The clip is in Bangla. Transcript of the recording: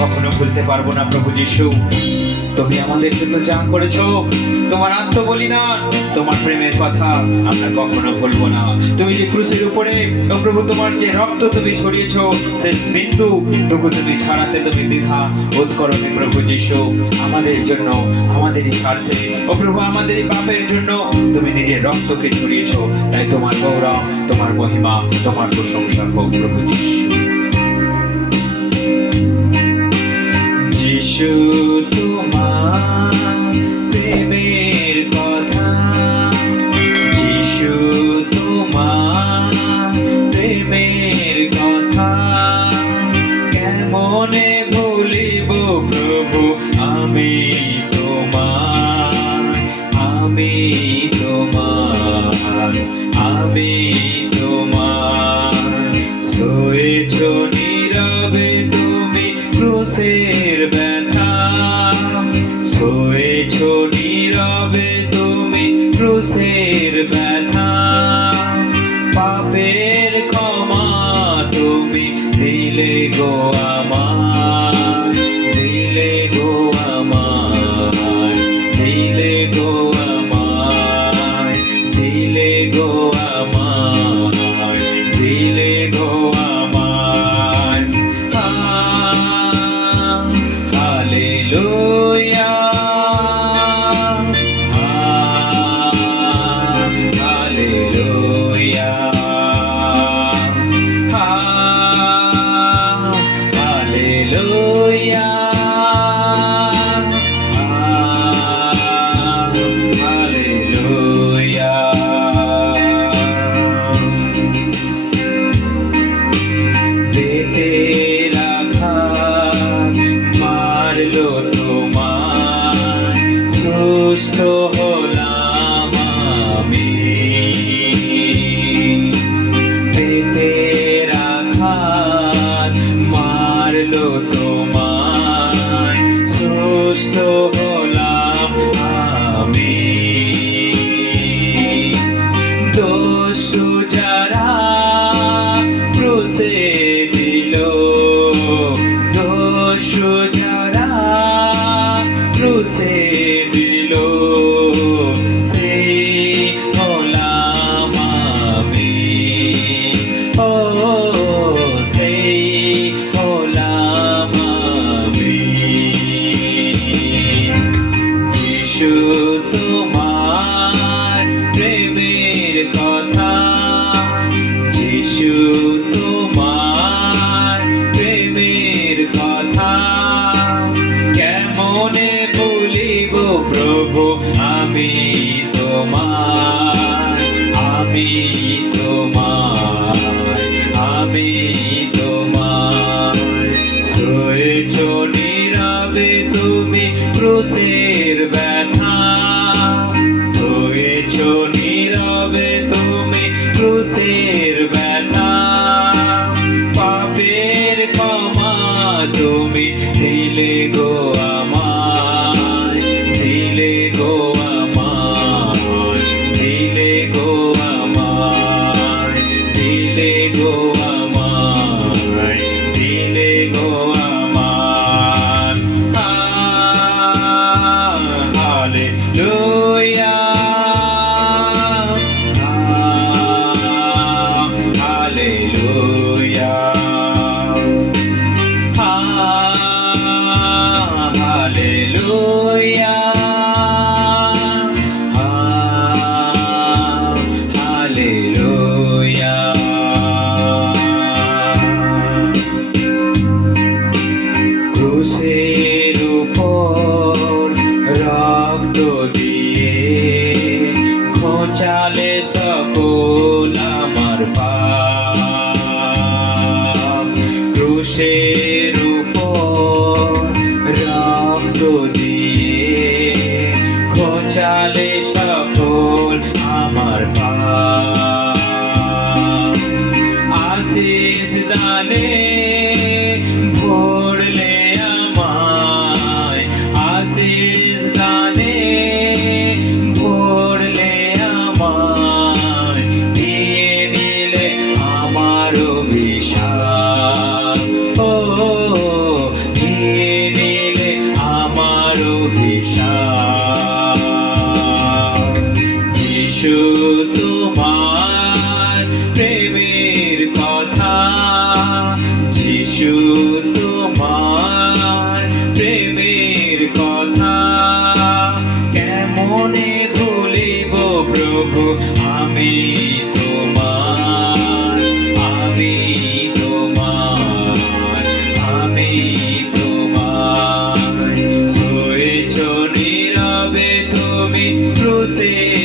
কখনো ভুলতে পারবো না প্রভু যিশু। তুমি আমাদের জন্য যা করেছো, তোমার আত্মবলিদান, তোমার প্রেমের কথা আমরা কখনো ভুলবো না। তুমি যে ক্রুশের উপরে ও প্রভু তোমার যে রক্ত তুমি ছড়িয়েছো, শেষ বিন্দু টুকু তুমি ছাড়াতে তুমি দ্বিধা বোধ করোনি প্রভু যিশু। আমাদের জন্য, আমাদেরই স্বার্থে ও প্রভু আমাদেরই পাপের জন্য তুমি নিজের রক্তকে ছড়িয়েছো। তাই তোমার গৌরব, তোমার মহিমা, তোমার প্রশংসা হোক প্রভু যিশু। যিশু তোমার প্রেমের কথা, যিশু তোমার প্রেমের কথা কেমনে ভুলিব প্রভু আমি তোমার, আমি তোমার, আমি তোমার। সয়েছ নীরবে তুমি ক্রুশের ব্যথা, সয়েছ নীরবে তুমি ক্রুশের ব্যথা। পাপের ক্ষমা তুমি দিলে গো আমার, দিলে গো আমার, দিলে গো আমার, দিলে গো আমার, দিলে গো আমার। Hallelujah, hallelujah, hallelujah, hallelujah. পেটের আঘাত মারলো তোমার, সুস্থ হলাম আমি। পেটের আঘাত মারলো তোমার, সুস্থ হলাম আমি। দোষী যারা ক্রুশে দিল, দোষী যারা ক্রুশে দিল, সেই হলাম আমি। ও সেই হলাম আমি। যিশু তোমার প্রেমের কথা, যিশু তোমার প্রেমের কথা কেমনে ভুলিব প্রভু আমি তোমার, আমি তোমার, আমি তোমার। সয়েছ নীরবে তুমি ক্রুশের ব্যথা, সয়েছ নীরবে তুমি ক্রুশের ব্যথা। পাপের ক্ষমা তুমি দিলে গো আমায়, দিলে গো আমায়, দিলে গো আমায়, দিলে গো আমায়, দিলে গো আমায়। Hallelujah, hallelujah, hallelujah, hallelujah. ক্রুশের উপর রক্ত দিয়ে খোঁচালে সকল আমার পাপ। ক্রুশের উপর রক্ত দিয়ে খোঁচালে সকল আমার পাপ। আশিস দানে ভরলে আমায়, আশিস দানে ভরলে আমায়, দিয়ে নিলে আমার অভিশাপ। ও দিয়ে আশা। যিশু তোমার প্রেমের কথা, যিশু তোমার প্রেমের কথা, কেমনে ভুলিব প্রভু আমি তোমার, আমি তোমার, আমি তোমার। সয়েছ নীরবে তুমি ক্রুশে